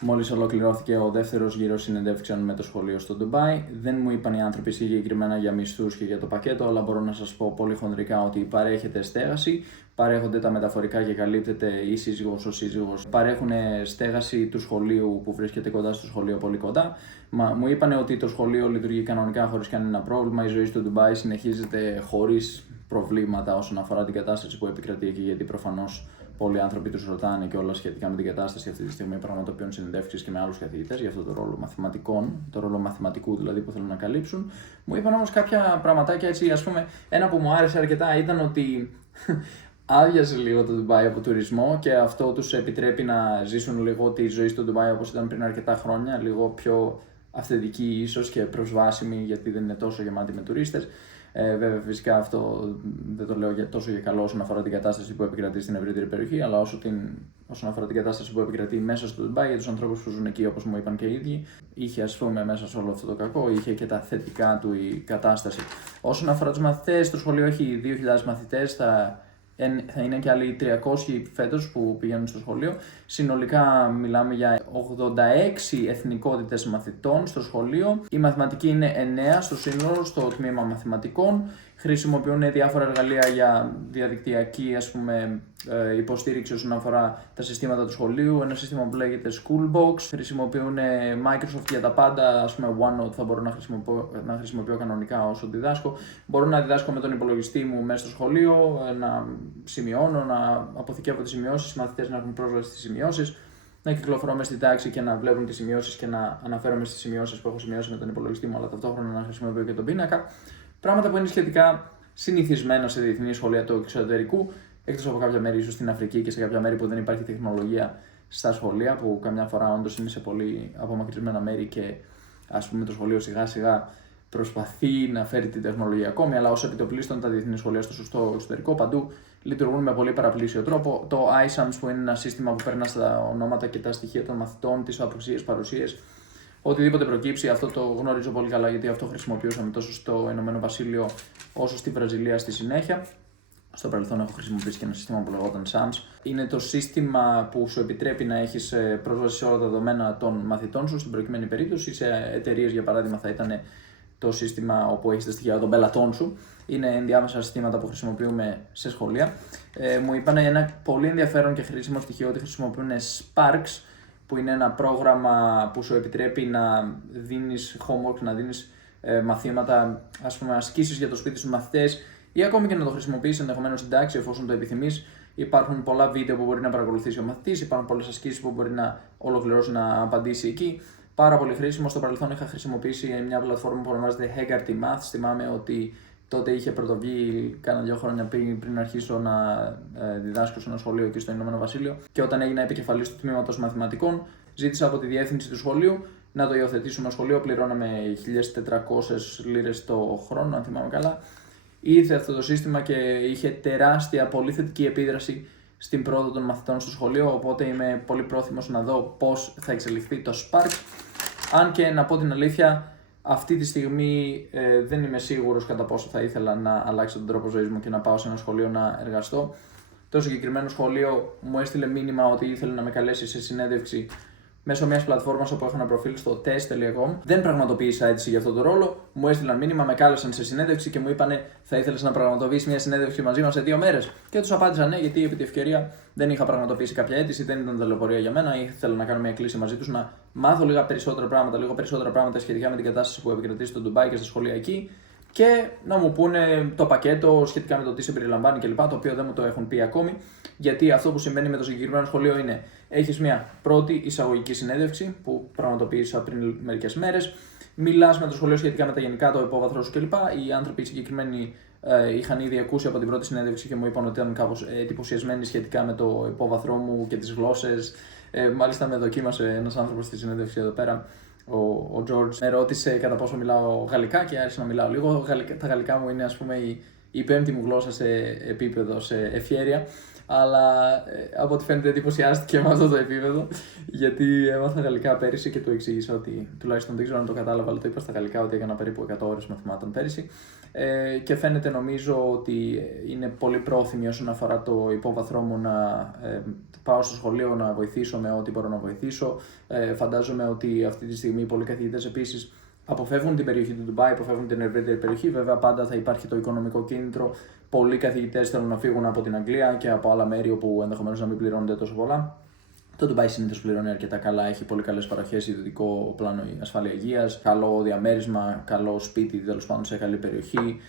Μόλις ολοκληρώθηκε ο δεύτερος γύρος συνεντεύξεων με το σχολείο στο Ντουμπάι, δεν μου είπαν οι άνθρωποι συγκεκριμένα για μισθούς και για το πακέτο, αλλά μπορώ να σας πω πολύ χονδρικά ότι παρέχεται στέγαση, παρέχονται τα μεταφορικά και καλύπτεται η σύζυγος, ο σύζυγος, παρέχουν στέγαση του σχολείου που βρίσκεται κοντά στο σχολείο, πολύ κοντά. Μου είπαν ότι το σχολείο λειτουργεί κανονικά χωρίς κανένα πρόβλημα, η ζωή στο Ντουμπάι συνεχίζεται χωρίς προβλήματα όσον αφορά την κατάσταση που επικρατεί εκεί, γιατί προφανώς πολλοί άνθρωποι τους ρωτάνε και όλα σχετικά με την κατάσταση αυτή τη στιγμή, πραγματοποιούν συνεντεύξεις και με άλλους καθηγητές για αυτό το ρόλο μαθηματικών, το ρόλο μαθηματικού δηλαδή που θέλουν να καλύψουν. Μου είπαν όμως κάποια πραγματάκια έτσι, ας πούμε, ένα που μου άρεσε αρκετά ήταν ότι άδειασε λίγο το Ντουμπάι από τουρισμό και αυτό τους επιτρέπει να ζήσουν λίγο τη ζωή στο Ντουμπάι όπως ήταν πριν αρκετά χρόνια, λίγο πιο αυθεντική ίσως και προσβάσιμη, γιατί δεν είναι τόσο γεμάτη με τουρίστες. Βέβαια, φυσικά αυτό δεν το λέω τόσο για καλό όσον αφορά την κατάσταση που επικρατεί στην ευρύτερη περιοχή, αλλά όσον αφορά την κατάσταση που επικρατεί μέσα στο Ντουμπάι για τους ανθρώπους που ζουν εκεί, όπως μου είπαν και οι ίδιοι. Είχε, ας πούμε, μέσα σε όλο αυτό το κακό, είχε και τα θετικά του η κατάσταση. Όσον αφορά τους μαθητές, το σχολείο έχει 2.000 μαθητές, θα είναι και άλλοι 300 φέτος που πηγαίνουν στο σχολείο. Συνολικά μιλάμε για 86 εθνικότητες μαθητών στο σχολείο. Η μαθηματική είναι 9 στο σύνολο, στο τμήμα μαθηματικών. Χρησιμοποιούν διάφορα εργαλεία για διαδικτυακή, ας πούμε, υποστήριξη όσον αφορά τα συστήματα του σχολείου. Ένα σύστημα που λέγεται Schoolbox. Χρησιμοποιούν Microsoft για τα πάντα. Ας πούμε, OneNote θα μπορώ να χρησιμοποιώ κανονικά όσο διδάσκω. Μπορώ να διδάσκω με τον υπολογιστή μου μέσα στο σχολείο, να σημειώνω, να αποθηκεύω τις σημειώσεις, οι μαθητές να έχουν πρόσβαση στις σημειώσεις, να κυκλοφορώ μες στην τάξη και να βλέπουν τις σημειώσεις και να αναφέρομαι στις σημειώσεις που έχω σημειώσει με τον υπολογιστή μου, αλλά ταυτόχρονα να χρησιμοποιώ και τον πίνακα. Πράγματα που είναι σχετικά συνηθισμένα σε διεθνή σχολεία του εξωτερικού, εκτός από κάποια μέρη, ίσως στην Αφρική και σε κάποια μέρη που δεν υπάρχει τεχνολογία στα σχολεία, που καμιά φορά όντως είναι σε πολύ απομακρυσμένα μέρη και, ας πούμε, το σχολείο σιγά σιγά προσπαθεί να φέρει την τεχνολογία ακόμη, αλλά ως επιτοπλίστων τα διεθνή σχολεία στο εξωτερικό παντού λειτουργούν με πολύ παραπλήσιο τρόπο. Το iSAMS, που είναι ένα σύστημα που περνά στα ονόματα και τα στοιχεία των μαθητών, τις απουσίες, παρουσίες, οτιδήποτε προκύψει, αυτό το γνωρίζω πολύ καλά, γιατί αυτό χρησιμοποιούσαμε τόσο στο Ηνωμένο Βασίλειο όσο στη Βραζιλία στη συνέχεια. Στο παρελθόν έχω χρησιμοποιήσει και ένα σύστημα που λεγόταν SAMS. Είναι το σύστημα που σου επιτρέπει να έχεις πρόσβαση σε όλα τα δεδομένα των μαθητών σου. Στην προκειμένη περίπτωση, σε εταιρείες, για παράδειγμα, θα ήταν το σύστημα όπου έχεις τα στοιχεία των πελατών σου. Είναι ενδιάμεσα συστήματα που χρησιμοποιούμε σε σχολεία. Μου είπαν ένα πολύ ενδιαφέρον και χρήσιμο στοιχείο ότι χρησιμοποιούν Sparks, που είναι ένα πρόγραμμα που σου επιτρέπει να δίνεις homework, να δίνεις μαθήματα, ας πούμε, ασκήσεις για το σπίτι στους μαθητές, ή ακόμη και να το χρησιμοποιήσεις ενδεχομένως στην τάξη εφόσον το επιθυμείς. Υπάρχουν πολλά βίντεο που μπορεί να παρακολουθήσει ο μαθητής, υπάρχουν πολλές ασκήσεις που μπορεί να ολοκληρώσει, να απαντήσει εκεί. Πάρα πολύ χρήσιμο. Στο παρελθόν είχα χρησιμοποιήσει μια πλατφόρμα που ονομάζεται Heggarty Math. Θυμάμαι ότι τότε είχε πρωτοβγεί κάνα 2 χρόνια πριν αρχίσω να διδάσκω σε ένα σχολείο εκεί στο Ηνωμένο Βασίλειο. Και όταν έγινα επικεφαλής του τμήματος μαθηματικών, ζήτησα από τη διεύθυνση του σχολείου να το υιοθετήσουμε ως σχολείο. Πληρώναμε 1.400 λίρες το χρόνο, αν θυμάμαι καλά. Ήρθε αυτό το σύστημα και είχε τεράστια, πολύ θετική επίδραση στην πρόοδο των μαθητών στο σχολείο. Οπότε είμαι πολύ πρόθυμος να δω πώς θα εξελιχθεί το Spark. Αν και, να πω την αλήθεια, αυτή τη στιγμή δεν είμαι σίγουρος κατά πόσο θα ήθελα να αλλάξω τον τρόπο ζωής μου και να πάω σε ένα σχολείο να εργαστώ. Το συγκεκριμένο σχολείο μου έστειλε μήνυμα ότι ήθελε να με καλέσει σε συνέντευξη μέσω μιας πλατφόρμας όπου έχω ένα προφίλ στο test.com. Δεν πραγματοποίησα αίτηση για αυτό το ρόλο. Μου έστειλαν μήνυμα, με κάλεσαν σε συνέντευξη και μου είπανε: θα ήθελες να πραγματοποιήσεις μια συνέντευξη μαζί μας σε 2 μέρες? Και τους απάντησα ναι, γιατί επί τη ευκαιρία δεν είχα πραγματοποιήσει κάποια αίτηση, δεν ήταν ταλαιπωρία για μένα. Ήθελα να κάνω μια κλήση μαζί τους, να μάθω λίγο περισσότερα πράγματα σχετικά με την κατάσταση που επικρατεί στο Ντουμπάι και στα σχολεία εκεί, και να μου πούνε το πακέτο σχετικά με το τι συμπεριλαμβάνει κλπ. Το οποίο δεν μου το έχουν πει ακόμη. Γιατί αυτό που συμβαίνει με το συγκεκριμένο σχολείο είναι: έχεις μια πρώτη εισαγωγική συνέντευξη που πραγματοποίησα πριν μερικές μέρες. Μιλάς με το σχολείο σχετικά με τα γενικά, το υπόβαθρό σου κλπ. Οι άνθρωποι συγκεκριμένοι είχαν ήδη ακούσει από την πρώτη συνέντευξη και μου είπαν ότι ήταν κάπως εντυπωσιασμένοι σχετικά με το υπόβαθρό μου και τις γλώσσες. Μάλιστα, με δοκίμασε ένας άνθρωπος στη συνέντευξη εδώ πέρα. Ο George με ρώτησε κατά πόσο μιλάω γαλλικά και άρχισα να μιλάω λίγο. Τα γαλλικά μου είναι, ας πούμε, η 5η μου γλώσσα σε επίπεδο, σε ευχέρεια. αλλά από ό,τι φαίνεται εντυπωσιάστηκε με αυτό το επίπεδο, γιατί έμαθα γαλλικά πέρυσι και του εξήγησα ότι, τουλάχιστον δεν ξέρω αν το κατάλαβα, αλλά το είπα στα γαλλικά ότι έκανα περίπου 100 ώρες μαθημάτων πέρυσι. Και φαίνεται νομίζω ότι είναι πολύ πρόθυμη όσον αφορά το υπόβαθρό μου να πάω στο σχολείο να βοηθήσω με ό,τι μπορώ να βοηθήσω. Φαντάζομαι ότι αυτή τη στιγμή πολλοί καθηγητές επίσης αποφεύγουν την περιοχή του Ντουμπάι, αποφεύγουν την ευρύτερη περιοχή. Βέβαια, πάντα θα υπάρχει το οικονομικό κίνητρο. Πολλοί καθηγητές θέλουν να φύγουν από την Αγγλία και από άλλα μέρη όπου ενδεχομένως να μην πληρώνονται τόσο πολλά. Το Ντουμπάι συνήθως πληρώνει αρκετά καλά, έχει πολύ καλές παροχές, ιδιωτικό πλάνο ασφάλεια υγείας, καλό διαμέρισμα, καλό σπίτι, τέλος πάντων σε καλή περιοχή.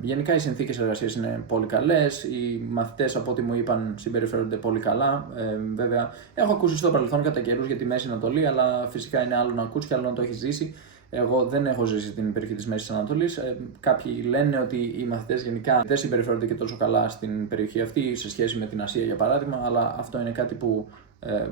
Γενικά οι συνθήκες εργασίας είναι πολύ καλές, οι μαθητές από ό,τι μου είπαν συμπεριφέρονται πολύ καλά. Βέβαια, έχω ακούσει στο παρελθόν κατά καιρούς για τη Μέση Ανατολή, αλλά φυσικά είναι άλλο να ακούς και άλλο να το έχεις ζήσει. Εγώ δεν έχω ζήσει την περιοχή της Μέσης Ανατολής. Κάποιοι λένε ότι οι μαθητές γενικά δεν συμπεριφέρονται και τόσο καλά στην περιοχή αυτή σε σχέση με την Ασία για παράδειγμα, αλλά αυτό είναι κάτι που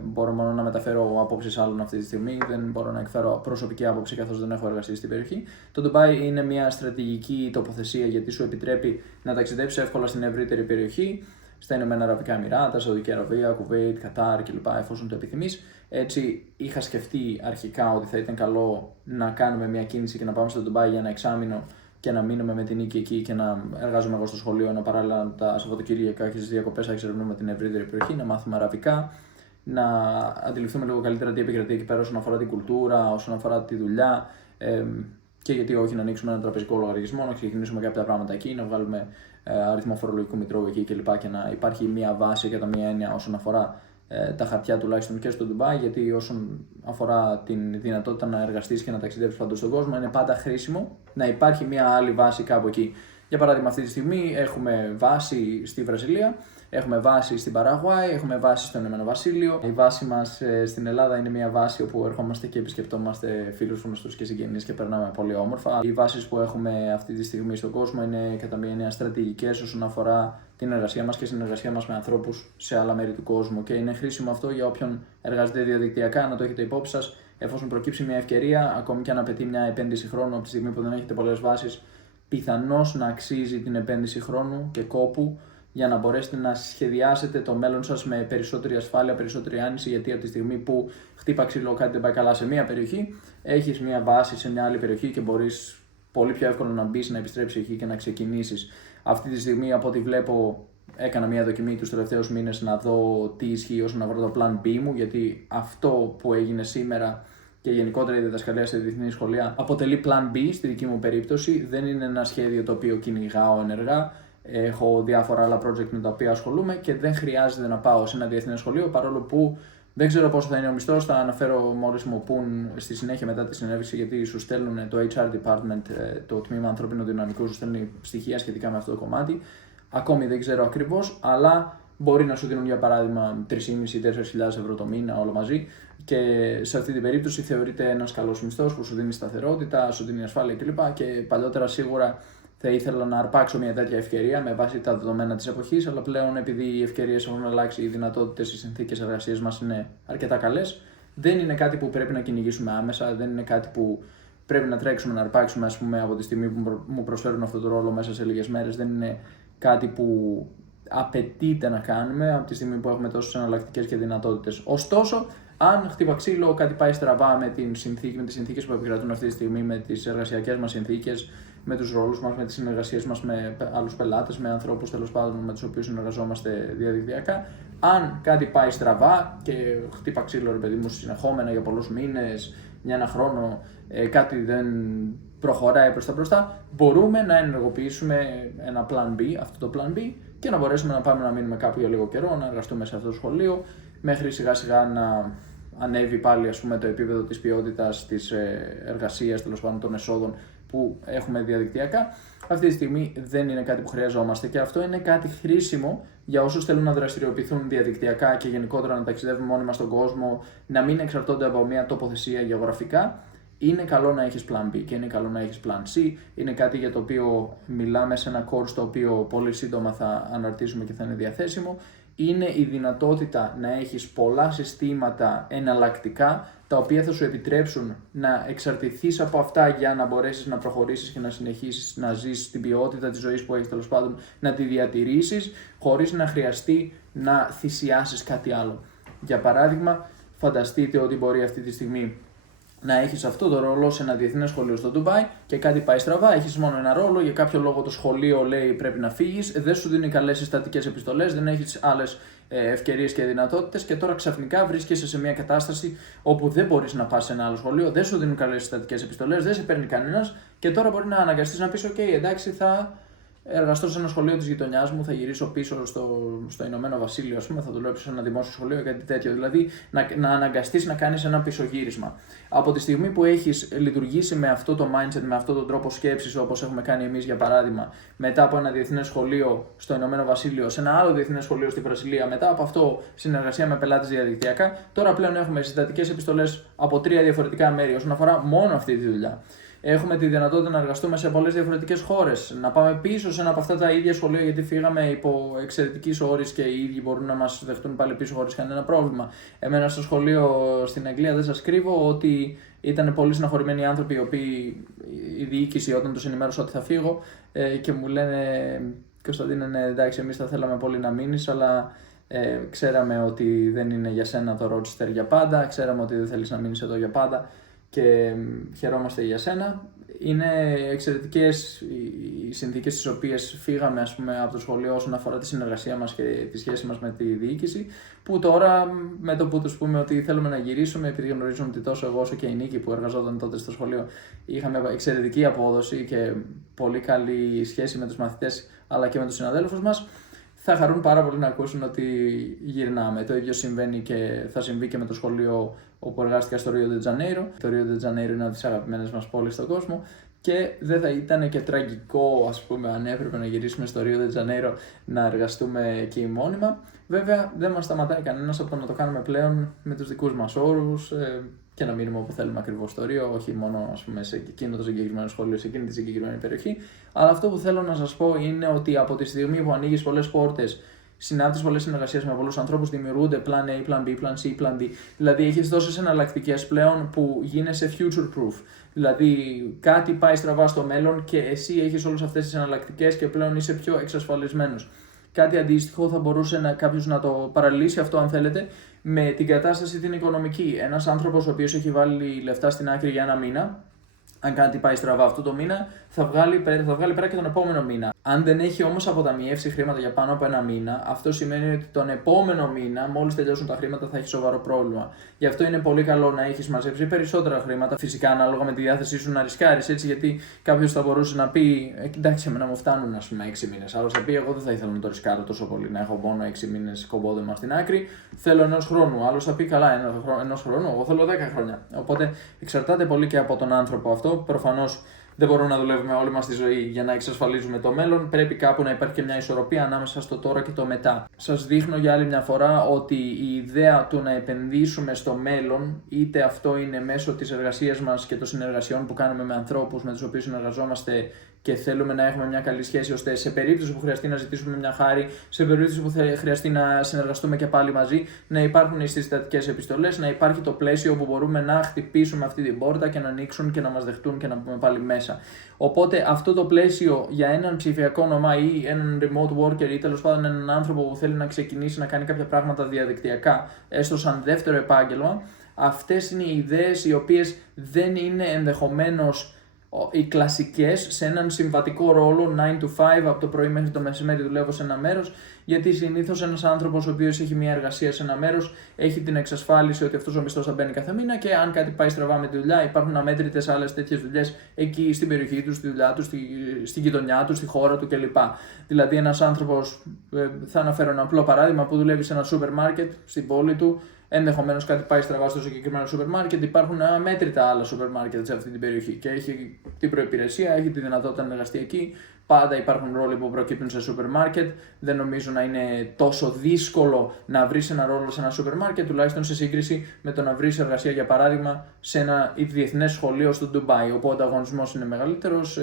μπορώ μόνο να μεταφέρω απόψεις άλλων αυτή τη στιγμή. Δεν μπορώ να εκφέρω προσωπική άποψη καθώς δεν έχω εργαστεί στην περιοχή. Το Ντουμπάι είναι μια στρατηγική τοποθεσία γιατί σου επιτρέπει να ταξιδέψεις εύκολα στην ευρύτερη περιοχή, στα Ηνωμένα Αραβικά Εμιράτα, Σαουδική Αραβία, Κουβέιτ, Κατάρ κλπ. Εφόσον το επιθυμείς. Έτσι, είχα σκεφτεί αρχικά ότι θα ήταν καλό να κάνουμε μια κίνηση και να πάμε στο Ντουμπάι για ένα εξάμηνο και να μείνουμε με την νίκη εκεί και να εργάζομαι εγώ στο σχολείο, ενώ παράλληλα τα Σαββατοκύριακα και στις διακοπές θα εξερευνούμε την ευρύτερη περιοχή, να μάθουμε αραβικά, να αντιληφθούμε λίγο καλύτερα τι επικρατεί εκεί πέρα όσον αφορά την κουλτούρα, όσον αφορά τη δουλειά. Και γιατί όχι να ανοίξουμε ένα τραπεζικό λογαριασμό, να ξεκινήσουμε κάποια πράγματα εκεί, να βγάλουμε αριθμό φορολογικού μητρώου εκεί κλπ. Και να υπάρχει μια βάση κατά μια έννοια όσον αφορά τα χαρτιά τουλάχιστον και στο Ντουμπάι, γιατί όσον αφορά την δυνατότητα να εργαστείς και να ταξιδέψεις παντού στον κόσμο, είναι πάντα χρήσιμο να υπάρχει μια άλλη βάση κάπου εκεί. Για παράδειγμα, αυτή τη στιγμή έχουμε βάση στη Βραζιλία, έχουμε βάση στην Παραγουάη, έχουμε βάση στο Ηνωμένο Βασίλειο. Η βάση μας στην Ελλάδα είναι μια βάση όπου ερχόμαστε και επισκεπτόμαστε φίλους, γνωστούς και συγγενείς και περνάμε πολύ όμορφα. Οι βάσεις που έχουμε αυτή τη στιγμή στον κόσμο είναι κατά μία έννοια στρατηγικές όσον αφορά την εργασία μας και συνεργασία μας με ανθρώπους σε άλλα μέρη του κόσμου. Και είναι χρήσιμο αυτό για όποιον εργάζεται διαδικτυακά, να το έχετε υπόψη σας. Εφόσον προκύψει μια ευκαιρία, ακόμη και αν απαιτεί μια επένδυση χρόνου από τη στιγμή που δεν έχετε πολλές βάσεις, πιθανώς να αξίζει την επένδυση χρόνου και κόπου για να μπορέσετε να σχεδιάσετε το μέλλον σας με περισσότερη ασφάλεια, περισσότερη άνεση, γιατί από τη στιγμή που χτύπα ξύλο κάτι δεν πάει καλά σε μία περιοχή, έχεις μία βάση σε μια άλλη περιοχή και μπορείς πολύ πιο εύκολα να μπεις, να επιστρέψεις εκεί και να ξεκινήσεις. Αυτή τη στιγμή, από ό,τι βλέπω, έκανα μία δοκιμή τους τελευταίους μήνες να δω τι ισχύει όσον αφορά το plan B μου, γιατί αυτό που έγινε σήμερα και γενικότερα η διδασκαλία σε διεθνή σχολεία αποτελεί plan B στη δική μου περίπτωση. Δεν είναι ένα σχέδιο το οποίο κυνηγάω ενεργά. Έχω διάφορα άλλα project με τα οποία ασχολούμαι και δεν χρειάζεται να πάω σε ένα διεθνές σχολείο, παρόλο που δεν ξέρω πόσο θα είναι ο μισθός. Θα αναφέρω μόλις μου πούν στη συνέχεια μετά τη συνέντευξη, γιατί σου στέλνουν το HR department, το τμήμα ανθρώπινου δυναμικού, σου στέλνει στοιχεία σχετικά με αυτό το κομμάτι. Ακόμη δεν ξέρω ακριβώς, αλλά μπορεί να σου δίνουν για παράδειγμα 3.500-4.000 ευρώ το μήνα όλο μαζί. Και σε αυτή την περίπτωση θεωρείται ένας καλός μισθός που σου δίνει σταθερότητα, σου δίνει ασφάλεια κλπ. Και παλιότερα σίγουρα θα ήθελα να αρπάξω μια τέτοια ευκαιρία με βάση τα δεδομένα της εποχής, αλλά πλέον επειδή οι ευκαιρίες έχουν αλλάξει, οι δυνατότητες, οι συνθήκες εργασίας μας είναι αρκετά καλές. Δεν είναι κάτι που πρέπει να κυνηγήσουμε άμεσα, δεν είναι κάτι που πρέπει να τρέξουμε να αρπάξουμε, ας πούμε, από τη στιγμή που μου προσφέρουν αυτό το ρόλο μέσα σε λίγες μέρες. Δεν είναι κάτι που απαιτείται να κάνουμε από τη στιγμή που έχουμε τόσες εναλλακτικές και δυνατότητες. Ωστόσο, αν χτύπα ξύλο, κάτι πάει στραβά με τις συνθήκες που επικρατούν αυτή τη στιγμή, με τις εργασιακές μας συνθήκες, με τους ρόλους μας, με τις συνεργασίες μας με άλλους πελάτες, με ανθρώπους τέλος πάντων με τους οποίους συνεργαζόμαστε διαδικτυακά. Αν κάτι πάει στραβά και χτύπα ξύλο, ρε παιδί μου, συνεχόμενα για πολλούς μήνες, για ένα χρόνο, κάτι δεν προχωράει προς τα μπροστά, μπορούμε να ενεργοποιήσουμε ένα plan B, αυτό το plan B, και να μπορέσουμε να πάμε να μείνουμε κάπου για λίγο καιρό, να εργαστούμε σε αυτό το σχολείο, μέχρι σιγά σιγά να ανέβει πάλι, ας πούμε, το επίπεδο της ποιότητας της εργασίας, τέλος πάντων των εσόδων που έχουμε διαδικτυακά. Αυτή τη στιγμή δεν είναι κάτι που χρειαζόμαστε και αυτό είναι κάτι χρήσιμο για όσους θέλουν να δραστηριοποιηθούν διαδικτυακά και γενικότερα να ταξιδεύουν μόνιμα στον κόσμο, να μην εξαρτώνται από μια τοποθεσία γεωγραφικά. Είναι καλό να έχεις plan B και είναι καλό να έχεις plan C. Είναι κάτι για το οποίο μιλάμε σε ένα course το οποίο πολύ σύντομα θα αναρτήσουμε και θα είναι διαθέσιμο. Είναι η δυνατότητα να έχεις πολλά συστήματα εναλλακτικά τα οποία θα σου επιτρέψουν να εξαρτηθείς από αυτά για να μπορέσεις να προχωρήσεις και να συνεχίσεις να ζεις την ποιότητα της ζωής που έχεις, τέλος πάντων να τη διατηρήσεις, χωρίς να χρειαστεί να θυσιάσεις κάτι άλλο. Για παράδειγμα, φανταστείτε ότι μπορεί αυτή τη στιγμή να έχεις αυτό το ρόλο σε ένα διεθνές σχολείο στο Ντουμπάι και κάτι πάει στραβά, έχεις μόνο ένα ρόλο, για κάποιο λόγο το σχολείο λέει πρέπει να φύγεις, δεν σου δίνει καλές συστατικές επιστολές, δεν έχεις άλλες ευκαιρίες και δυνατότητες και τώρα ξαφνικά βρίσκεσαι σε μια κατάσταση όπου δεν μπορείς να πας σε ένα άλλο σχολείο, δεν σου δίνουν καλές συστατικές επιστολές, δεν σε παίρνει κανένας και τώρα μπορεί να αναγκαστείς να πεις: OK, εντάξει, θα εργαστώ σε ένα σχολείο της γειτονιάς μου, θα γυρίσω πίσω στο Ηνωμένο Βασίλειο, ας πούμε, θα δουλέψω σε ένα δημόσιο σχολείο ή κάτι τέτοιο. Δηλαδή να αναγκαστείς να κάνεις ένα πισωγύρισμα. Από τη στιγμή που έχεις λειτουργήσει με αυτό το mindset, με αυτόν τον τρόπο σκέψης, όπως έχουμε κάνει εμείς για παράδειγμα, μετά από ένα διεθνές σχολείο στο Ηνωμένο Βασίλειο, σε ένα άλλο διεθνές σχολείο στη Βραζιλία, μετά από αυτό συνεργασία με πελάτες διαδικτυακά, τώρα πλέον έχουμε συστατικές επιστολές από 3 διαφορετικά μέρη όσον αφορά μόνο αυτή τη δουλειά. Έχουμε τη δυνατότητα να εργαστούμε σε πολλές διαφορετικές χώρες, να πάμε πίσω σε ένα από αυτά τα ίδια σχολεία γιατί φύγαμε υπό εξαιρετικής όρης και οι ίδιοι μπορούν να μας δεχτούν πάλι πίσω χωρίς κανένα πρόβλημα. Εμένα στο σχολείο στην Αγγλία δεν σας κρύβω ότι ήταν πολύ συναχωρημένοι άνθρωποι οι οποίοι η διοίκηση όταν τους ενημέρωσα ότι θα φύγω και μου λένε: Κωνσταντίνε, ναι, εντάξει, εμείς θα θέλαμε πολύ να μείνεις, αλλά ξέραμε ότι δεν είναι για σένα το Rochester για πάντα, ξέραμε ότι δεν θέλεις να μείνεις εδώ για πάντα. Και χαιρόμαστε για σένα. Είναι εξαιρετικές οι συνθήκες στις οποίες φύγαμε, ας πούμε, από το σχολείο όσον αφορά τη συνεργασία μας και τη σχέση μας με τη διοίκηση, που τώρα με το που τους πούμε ότι θέλουμε να γυρίσουμε, επειδή γνωρίζουμε ότι τόσο εγώ όσο και η Νίκη που εργαζόταν τότε στο σχολείο είχαμε εξαιρετική απόδοση και πολύ καλή σχέση με τους μαθητές αλλά και με τους συναδέλφους μας, θα χαρούν πάρα πολύ να ακούσουν ότι γυρνάμε. Το ίδιο συμβαίνει και θα συμβεί και με το σχολείο όπου εργάστηκα στο Ρίο ντε Τζανέιρο. Το Ρίο ντε Τζανέιρο είναι από τις αγαπημένες μας πόλεις στον κόσμο και δεν θα ήταν και τραγικό, ας πούμε, αν έπρεπε να γυρίσουμε στο Ρίο ντε Τζανέιρο να εργαστούμε εκεί μόνιμα. Βέβαια, δεν μας σταματάει κανένας από το να το κάνουμε πλέον με τους δικούς μας όρους και να μείνουμε όπου θέλουμε ακριβώς στο Ρίο, όχι μόνο, ας πούμε, σε εκείνο το συγκεκριμένο σχολείο, σε εκείνη τη συγκεκριμένη περιοχή. Αλλά αυτό που θέλω να σας πω είναι ότι από τη στιγμή που ανοίγεις πολλές πόρτες, συνάπτεις πολλές συνεργασίες με πολλούς ανθρώπους, δημιουργούνται plan A, plan B, plan C, plan D. Δηλαδή έχεις τόσες εναλλακτικές πλέον που γίνεσαι future proof. Δηλαδή κάτι πάει στραβά στο μέλλον και εσύ έχεις όλες αυτές τις εναλλακτικές και πλέον είσαι πιο εξασφαλισμένος. Κάτι αντίστοιχο θα μπορούσε κάποιος να το παραλύσει αυτό, αν θέλετε, με την κατάσταση την οικονομική. Ένας άνθρωπος ο οποίος έχει βάλει λεφτά στην άκρη για ένα μήνα, αν κάτι πάει στραβά αυτό το μήνα, θα βγάλει πέρα και τον επόμενο μήνα. Αν δεν έχει όμως αποταμιεύσει χρήματα για πάνω από ένα μήνα, αυτό σημαίνει ότι τον επόμενο μήνα, μόλις τελειώσουν τα χρήματα, θα έχει σοβαρό πρόβλημα. Γι' αυτό είναι πολύ καλό να έχεις μαζέψει περισσότερα χρήματα, φυσικά ανάλογα με τη διάθεσή σου να ρισκάρεις, έτσι, γιατί κάποιος θα μπορούσε να πει: εντάξει, εμένα μου φτάνουν, ας πούμε, 6 μήνες. Άλλος θα πει: εγώ δεν θα ήθελα να το ρισκάρω τόσο πολύ, να έχω μόνο 6 μήνες κομπόδεμα στην άκρη, θέλω 1 χρόνου. Άλλος θα πει: καλά, 1 χρόνου, εγώ θέλω 10 χρόνια. Οπότε εξαρτάται πολύ και από τον άνθρωπο αυτό. Προφανώς δεν μπορούμε να δουλεύουμε όλη μας τη ζωή για να εξασφαλίζουμε το μέλλον. Πρέπει κάπου να υπάρχει και μια ισορροπία ανάμεσα στο τώρα και το μετά. Σας δείχνω για άλλη μια φορά ότι η ιδέα του να επενδύσουμε στο μέλλον, είτε αυτό είναι μέσω της εργασίας μας και των συνεργασιών που κάνουμε με ανθρώπους με τους οποίους συνεργαζόμαστε και θέλουμε να έχουμε μια καλή σχέση, ώστε σε περίπτωση που χρειαστεί να ζητήσουμε μια χάρη, σε περίπτωση που χρειαστεί να συνεργαστούμε και πάλι μαζί, να υπάρχουν οι συστατικές επιστολές, να υπάρχει το πλαίσιο όπου μπορούμε να χτυπήσουμε αυτή την πόρτα και να ανοίξουν και να μας δεχτούν και να πούμε πάλι μέσα. Οπότε αυτό το πλαίσιο για έναν ψηφιακό ονομά ή έναν remote worker ή τέλος πάντων έναν άνθρωπο που θέλει να ξεκινήσει να κάνει κάποια πράγματα διαδικτυακά, έστω σαν δεύτερο επάγγελμα, αυτές είναι οι ιδέες οι οποίες δεν είναι ενδεχομένως οι κλασικές σε έναν συμβατικό ρόλο 9 to 5, από το πρωί μέχρι το μεσημέρι δουλεύω σε ένα μέρος, γιατί συνήθως ένας άνθρωπος ο οποίος έχει μια εργασία σε ένα μέρος έχει την εξασφάλιση ότι αυτός ο μισθός θα μπαίνει κάθε μήνα και αν κάτι πάει στραβά με τη δουλειά υπάρχουν αμέτρητες άλλες τέτοιες δουλειές εκεί στην περιοχή του, στη δουλειά του, στη γειτονιά του, στη χώρα του κλπ. Δηλαδή ένας άνθρωπος, θα αναφέρω ένα απλό παράδειγμα, που δουλεύει σε ένα σούπερ μάρκετ στην πόλη του. Ενδεχομένως κάτι πάει στραβά στο συγκεκριμένο σούπερ μάρκετ, υπάρχουν αμέτρητα άλλα σούπερ μάρκετ σε αυτή την περιοχή και έχει την προϋπηρεσία, έχει τη δυνατότητα να εργαστεί εκεί. Πάντα υπάρχουν ρόλοι που προκύπτουν σε σούπερ μάρκετ. Δεν νομίζω να είναι τόσο δύσκολο να βρεις ένα ρόλο σε ένα σούπερ μάρκετ, τουλάχιστον σε σύγκριση με το να βρεις εργασία, για παράδειγμα, σε ένα διεθνές σχολείο στο Ντουμπάι, όπου ο ανταγωνισμός είναι μεγαλύτερος,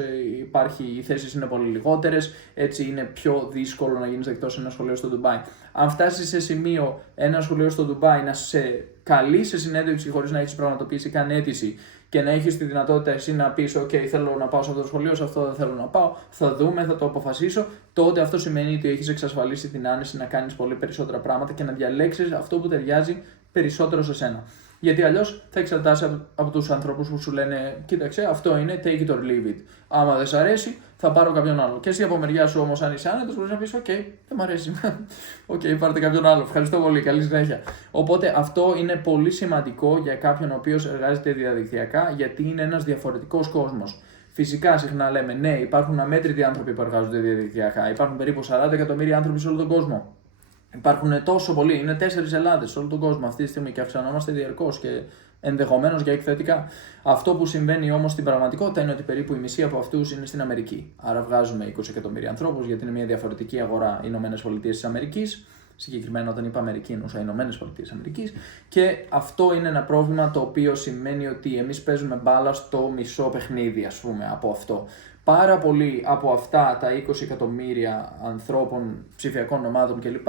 οι θέσεις είναι πολύ λιγότερες, έτσι είναι πιο δύσκολο να γίνεις δεκτός σε ένα σχολείο στο Ντουμπάι. Αν φτάσεις σε σημείο ένα σχολείο στο Ντουμπάι να σε καλεί σε συνέντευξη χωρίς να έχεις πραγματοποιήσει καν αίτηση και να έχεις τη δυνατότητα εσύ να πεις: OK, θέλω να πάω σε αυτό το σχολείο, σε αυτό δεν θέλω να πάω, θα δούμε, θα το αποφασίσω. Τότε αυτό σημαίνει ότι έχεις εξασφαλίσει την άνεση να κάνεις πολύ περισσότερα πράγματα και να διαλέξεις αυτό που ταιριάζει περισσότερο σε σένα. Γιατί αλλιώς θα εξαρτάσει από τους ανθρώπους που σου λένε: κοίταξε, αυτό είναι, take it or leave it. Άμα δεν σ' αρέσει, θα πάρω κάποιον άλλο. Και εσύ από μεριά σου όμως, αν είσαι άνετος, μπορείς να πεις: OK, δεν μ' αρέσει. OK, πάρτε κάποιον άλλο. Ευχαριστώ πολύ. Καλή συνέχεια. Οπότε αυτό είναι πολύ σημαντικό για κάποιον ο οποίος εργάζεται διαδικτυακά, γιατί είναι ένας διαφορετικός κόσμος. Φυσικά, συχνά λέμε: ναι, υπάρχουν αμέτρητοι άνθρωποι που εργάζονται διαδικτυακά. Υπάρχουν περίπου 40 εκατομμύρια άνθρωποι σε όλο τον κόσμο. Υπάρχουν τόσο πολλοί, είναι 4 Ελλάδες σε όλο τον κόσμο αυτή τη στιγμή και αυξανόμαστε διαρκώς και ενδεχομένως και εκθετικά. Αυτό που συμβαίνει όμως στην πραγματικότητα είναι ότι περίπου η μισή από αυτούς είναι στην Αμερική. Άρα βγάζουμε 20 εκατομμύρια ανθρώπους, γιατί είναι μια διαφορετική αγορά οι ΗΠΑ. Συγκεκριμένα, όταν είπα Αμερική, εννοούσα ΗΠΑ. Και αυτό είναι ένα πρόβλημα το οποίο σημαίνει ότι εμείς παίζουμε μπάλα στο μισό παιχνίδι, ας πούμε, από αυτό. Πάρα πολλοί από αυτά τα 20 εκατομμύρια ανθρώπων, ψηφιακών ομάδων κλπ.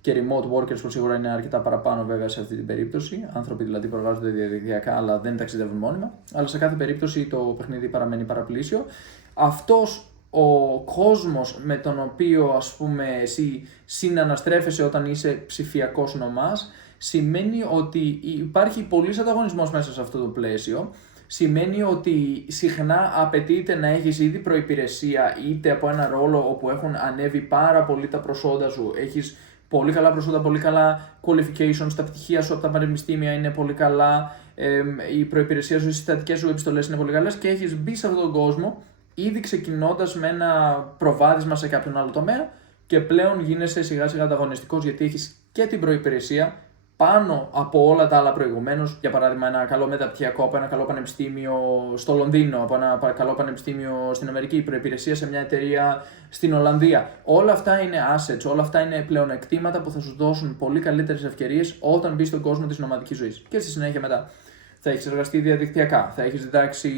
Και remote workers που σίγουρα είναι αρκετά παραπάνω βέβαια σε αυτή την περίπτωση. Άνθρωποι δηλαδή που εργάζονται διαδικτυακά αλλά δεν ταξιδεύουν μόνιμα. Αλλά σε κάθε περίπτωση το παιχνίδι παραμένει παραπλήσιο. Αυτός ο κόσμος με τον οποίο ας πούμε εσύ συναναστρέφεσαι όταν είσαι ψηφιακός νομάς, σημαίνει ότι υπάρχει πολύς ανταγωνισμός μέσα σε αυτό το πλαίσιο. Σημαίνει ότι συχνά απαιτείται να έχεις ήδη προϋπηρεσία είτε από ένα ρόλο όπου έχουν ανέβει πάρα πολύ τα προσόντα σου, έχεις πολύ καλά προσόντα, πολύ καλά qualifications, τα πτυχία σου από τα πανεπιστήμια είναι πολύ καλά, η προϋπηρεσία σου, οι συστατικές σου επιστολές είναι πολύ καλές και έχεις μπει σε αυτόν τον κόσμο ήδη ξεκινώντας με ένα προβάδισμα σε κάποιον άλλο τομέα και πλέον γίνεσαι σιγά σιγά ανταγωνιστικός γιατί έχεις και την προϋπηρεσία πάνω από όλα τα άλλα προηγουμένως, για παράδειγμα ένα καλό μεταπτυχιακό από ένα καλό πανεπιστήμιο στο Λονδίνο, από ένα καλό πανεπιστήμιο στην Αμερική, προϋπηρεσία σε μια εταιρεία στην Ολλανδία. Όλα αυτά είναι assets, όλα αυτά είναι πλεονεκτήματα που θα σου δώσουν πολύ καλύτερες ευκαιρίες όταν μπεις στον κόσμο της νομαδικής ζωής. Και στη συνέχεια μετά θα έχεις εργαστεί διαδικτυακά, θα έχεις διδάξει,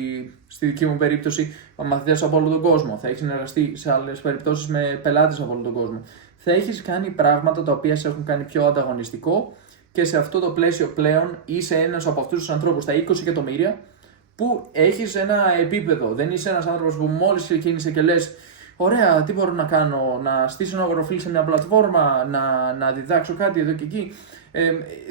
στη δική μου περίπτωση, μαθητές από όλο τον κόσμο, θα έχεις συνεργαστεί σε άλλες περιπτώσεις με πελάτες από όλο τον κόσμο. Θα έχεις κάνει πράγματα τα οποία σε έχουν κάνει πιο ανταγωνιστικό. Και σε αυτό το πλαίσιο πλέον είσαι ένας από αυτούς τους ανθρώπους, τα 20 εκατομμύρια, που έχεις ένα επίπεδο. Δεν είσαι ένας άνθρωπος που μόλις ξεκίνησε και λες: ωραία, τι μπορώ να κάνω, να στήσω ένα προφίλ σε μια πλατφόρμα, να διδάξω κάτι εδώ και εκεί.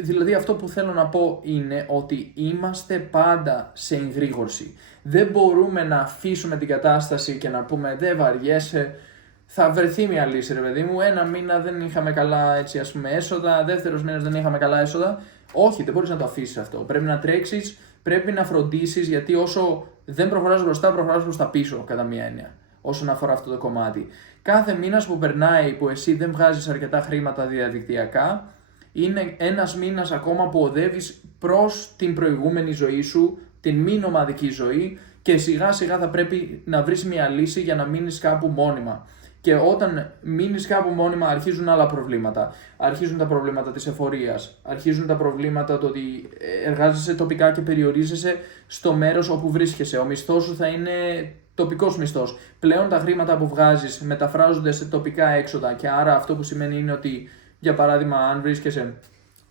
Δηλαδή αυτό που θέλω να πω είναι ότι είμαστε πάντα σε εγρήγορση. Δεν μπορούμε να αφήσουμε την κατάσταση και να πούμε: δεν βαριέσαι. Θα βρεθεί μια λύση, ρε παιδί μου. Ένα μήνα δεν είχαμε καλά έτσι, ας πούμε, έσοδα. Δεύτερος μήνας δεν είχαμε καλά έσοδα. Όχι, δεν μπορείς να το αφήσεις αυτό. Πρέπει να τρέξεις, πρέπει να φροντίσεις, γιατί όσο δεν προχωράς μπροστά, προχωράς προς τα πίσω, κατά μία έννοια. Όσον αφορά αυτό το κομμάτι. Κάθε μήνας που περνάει που εσύ δεν βγάζεις αρκετά χρήματα διαδικτυακά, είναι ένας μήνας ακόμα που οδεύεις προς την προηγούμενη ζωή σου, την μη νομαδική ζωή, και σιγά σιγά θα πρέπει να βρεις μια λύση για να μείνεις κάπου μόνιμα. Και όταν μείνεις κάπου μόνιμα, αρχίζουν άλλα προβλήματα. Αρχίζουν τα προβλήματα της εφορίας. Αρχίζουν τα προβλήματα το ότι εργάζεσαι τοπικά και περιορίζεσαι στο μέρος όπου βρίσκεσαι. Ο μισθός σου θα είναι τοπικός μισθός. Πλέον τα χρήματα που βγάζεις μεταφράζονται σε τοπικά έξοδα. Και άρα αυτό που σημαίνει είναι ότι, για παράδειγμα, αν βρίσκεσαι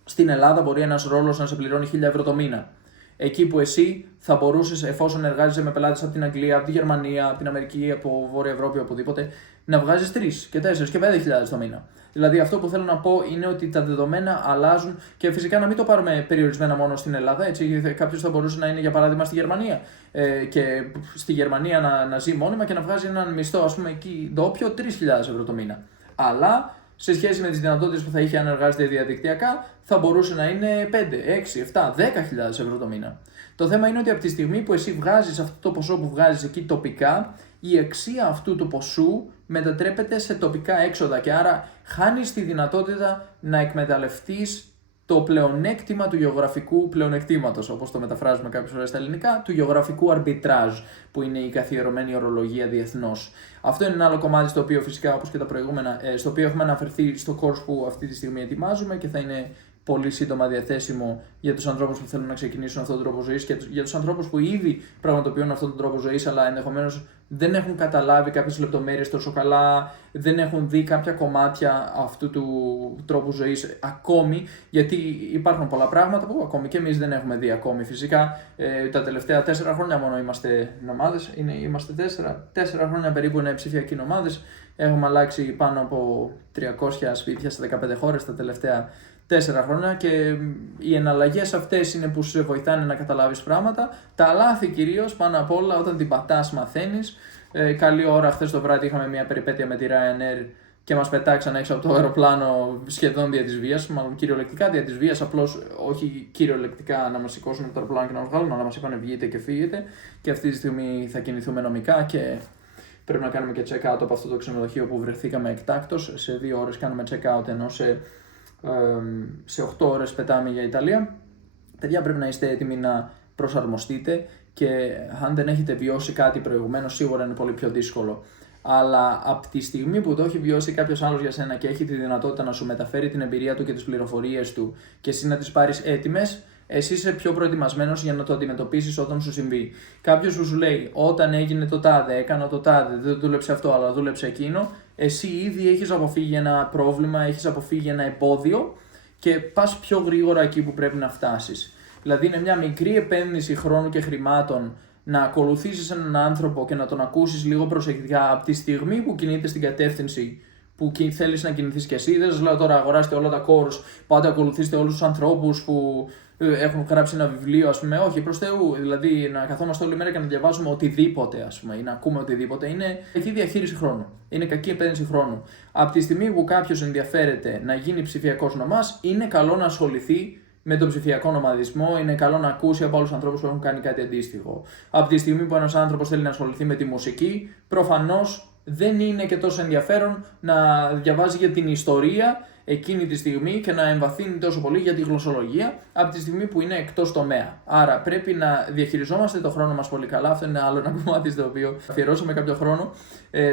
στην Ελλάδα, μπορεί ένας ρόλος να σε πληρώνει 1.000 ευρώ το μήνα. Εκεί που εσύ θα μπορούσες, εφόσον εργάζεσαι με πελάτες από την Αγγλία, από τη Γερμανία, από την Αμερική, από Βόρεια Ευρώπη, οπουδήποτε, να βγάζεις 3 και 4 και 5.000 το μήνα. Δηλαδή, αυτό που θέλω να πω είναι ότι τα δεδομένα αλλάζουν και φυσικά να μην το πάρουμε περιορισμένα μόνο στην Ελλάδα. Έτσι, κάποιος θα μπορούσε να είναι, για παράδειγμα, στη Γερμανία και στη Γερμανία να ζει μόνιμα και να βγάζει έναν μισθό, ας πούμε, εκεί ντόπιο 3.000 ευρώ το μήνα. Αλλά σε σχέση με τις δυνατότητες που θα είχε αν εργάζεται διαδικτυακά, θα μπορούσε να είναι 5, 6, 7, 10.000 ευρώ το μήνα. Το θέμα είναι ότι από τη στιγμή που εσύ βγάζεις αυτό το ποσό που βγάζεις εκεί τοπικά, η αξία αυτού του ποσού μετατρέπεται σε τοπικά έξοδα και άρα χάνεις τη δυνατότητα να εκμεταλλευτείς το πλεονέκτημα του γεωγραφικού πλεονεκτήματος, όπως το μεταφράζουμε κάποιες φορές στα ελληνικά, του γεωγραφικού arbitrage, που είναι η καθιερωμένη ορολογία διεθνώς. Αυτό είναι ένα άλλο κομμάτι στο οποίο φυσικά, όπως και τα προηγούμενα, στο οποίο έχουμε αναφερθεί στο course που αυτή τη στιγμή ετοιμάζουμε και θα είναι πολύ σύντομα διαθέσιμο για τους ανθρώπους που θέλουν να ξεκινήσουν αυτόν τον τρόπο ζωής και για τους ανθρώπους που ήδη πραγματοποιούν αυτόν τον τρόπο ζωής, αλλά ενδεχομένως δεν έχουν καταλάβει κάποιες λεπτομέρειες τόσο καλά, δεν έχουν δει κάποια κομμάτια αυτού του τρόπου ζωής ακόμη, γιατί υπάρχουν πολλά πράγματα που ακόμη και εμείς δεν έχουμε δει ακόμη. Φυσικά τα τελευταία 4 χρόνια μόνο είμαστε νομάδες, είμαστε 4 χρόνια περίπου είναι ψηφιακοί νομάδες. Έχουμε αλλάξει πάνω από 300 σπίτια σε 15 χώρες τα τελευταία 4 χρόνια και οι εναλλαγές αυτές είναι που σε βοηθάνε να καταλάβεις πράγματα. Τα λάθη κυρίως, πάνω απ' όλα, όταν την πατάς μαθαίνεις. Καλή ώρα, χθες το βράδυ είχαμε μια περιπέτεια με τη Ryanair και μας πετάξαν έξω από το αεροπλάνο σχεδόν δια της βίας, μάλλον κυριολεκτικά δια της βίας, απλώς όχι κυριολεκτικά να μας σηκώσουν από το αεροπλάνο και να μας βγάλουν, αλλά μας είπαν βγείτε και φύγετε και αυτή τη στιγμή θα κινηθούμε νομικά και πρέπει να κάνουμε και check-out από αυτό το ξενοδοχείο που βρεθήκαμε εκτάκτως. Σε 2 ώρες κάνουμε check-out, ενώ σε 8 ώρες πετάμε για Ιταλία. Παιδιά, πρέπει να είστε έτοιμοι να προσαρμοστείτε και αν δεν έχετε βιώσει κάτι προηγουμένως, σίγουρα είναι πολύ πιο δύσκολο. Αλλά από τη στιγμή που το έχει βιώσει κάποιος άλλος για σένα και έχει τη δυνατότητα να σου μεταφέρει την εμπειρία του και τις πληροφορίες του και εσύ να τις πάρεις έτοιμες, εσύ είσαι πιο προετοιμασμένος για να το αντιμετωπίσεις όταν σου συμβεί. Κάποιος που σου λέει όταν έγινε το τάδε, έκανα το τάδε, δεν δούλεψε αυτό, αλλά δούλεψε εκείνο, εσύ ήδη έχεις αποφύγει ένα πρόβλημα, έχεις αποφύγει ένα εμπόδιο και πας πιο γρήγορα εκεί που πρέπει να φτάσεις. Δηλαδή είναι μια μικρή επένδυση χρόνου και χρημάτων να ακολουθήσεις έναν άνθρωπο και να τον ακούσεις λίγο προσεκτικά από τη στιγμή που κινείται στην κατεύθυνση που θέλεις να κινηθείς κι εσύ. Δεν σας λέω τώρα αγοράστε όλα τα course, πάτε ακολουθήστε όλους τους ανθρώπους που έχουν γράψει ένα βιβλίο, ας πούμε. Όχι, προς Θεού. Δηλαδή να καθόμαστε όλη μέρα και να διαβάζουμε οτιδήποτε, ας πούμε, ή να ακούμε οτιδήποτε. Είναι κακή διαχείριση χρόνου. Είναι κακή επένδυση χρόνου. Από τη στιγμή που κάποιος ενδιαφέρεται να γίνει ψηφιακός νομάς, είναι καλό να ασχοληθεί με τον ψηφιακό νομαδισμό, είναι καλό να ακούσει από άλλους ανθρώπους που έχουν κάνει κάτι αντίστοιχο. Από τη στιγμή που ένας άνθρωπος θέλει να ασχοληθεί με τη μουσική, προφανώς δεν είναι και τόσο ενδιαφέρον να διαβάζει για την ιστορία εκείνη τη στιγμή και να εμβαθύνει τόσο πολύ για τη γλωσσολογία από τη στιγμή που είναι εκτός τομέα. Άρα πρέπει να διαχειριζόμαστε το χρόνο μας πολύ καλά. Αυτό είναι άλλο ένα κομμάτι στο οποίο αφιερώσαμε κάποιο χρόνο